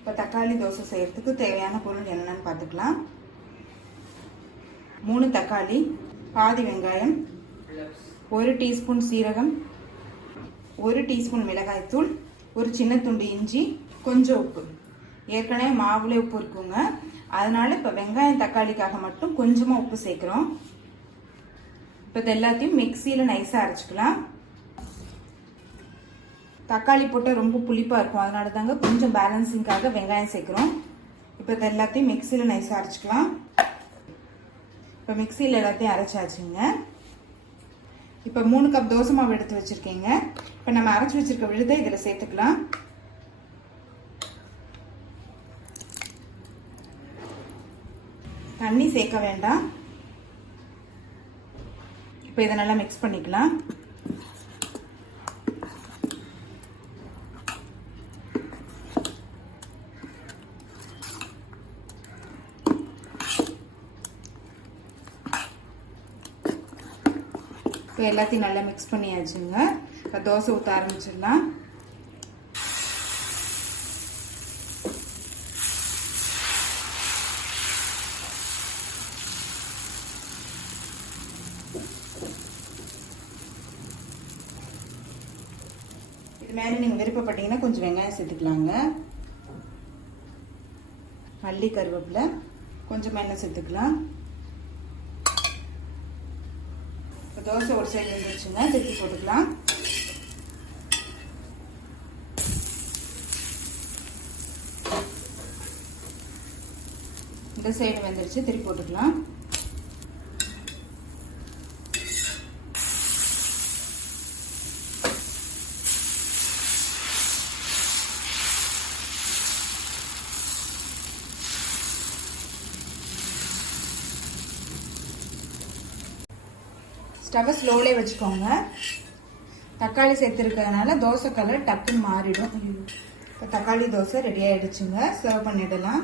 இப்போ தக்காளி தோசை செய்யறதுக்கு தேவையான பொருள் என்னென்னு பார்த்துக்கலாம். 3 தக்காளி, பாதி வெங்காயம், 1 டீஸ்பூன் சீரகம், 1 டீஸ்பூன் மிளகாய்த்தூள், ஒரு சின்ன துண்டு இஞ்சி, கொஞ்சம் உப்பு. ஏற்கனவே மாவுல உப்பு இருக்குங்க, அதனால இப்போ வெங்காயம் தக்காளிக்காக மட்டும் கொஞ்சமாக உப்பு சேர்க்குறோம். இப்போ இது எல்லாத்தையும் மிக்சியில் நைஸாக அரைச்சிக்கலாம். தக்காளி போட்டால் ரொம்ப புளிப்பாக இருக்கும், அதனால தாங்க கொஞ்சம் பேலன்சிங்காக வெங்காயம் சேர்க்குறோம். இப்போ இது எல்லாத்தையும் மிக்சியில் நைஸாக அரைச்சிக்கலாம். இப்போ மிக்சியில் எல்லாத்தையும் அரைச்சாச்சுங்க. இப்போ 3 கப் தோசை மாவு எடுத்து வச்சுருக்கேங்க. இப்போ நம்ம அரைச்சி வச்சுருக்க விழுதை இதில் சேர்த்துக்கலாம். தண்ணி சேர்க்க வேண்டாம். இப்போ இதை நல்லா மிக்ஸ் பண்ணிக்கலாம். இப்போ எல்லாத்தையும் நல்லா மிக்ஸ் பண்ணியாச்சுங்க. இப்போ தோசை ஊற்ற ஆரம்பிச்சிடலாம். இது மேலே நீங்கள் விருப்பப்பட்டீங்கன்னா கொஞ்சம் வெங்காயம் சேர்த்துக்கலாங்க. மல்லி, கருவேப்பிலை, கொஞ்சம் எண்ணெய் சேர்த்துக்கலாம். இப்போ தோசை ஒரு சைடு வந்துருச்சுங்க, திருப்பி போட்டுக்கலாம். இந்த சைடு வந்துருச்சு, திருப்பி போட்டுக்கலாம். ஸ்டவ்வை ஸ்லோலே வச்சுக்கோங்க. தக்காளி சேர்த்துருக்கிறதுனால தோசை கலர் டக்குன்னு மாறிடும். இப்போ தக்காளி தோசை ரெடி ஆகிடுச்சுங்க. சர்வ் பண்ணிடலாம்.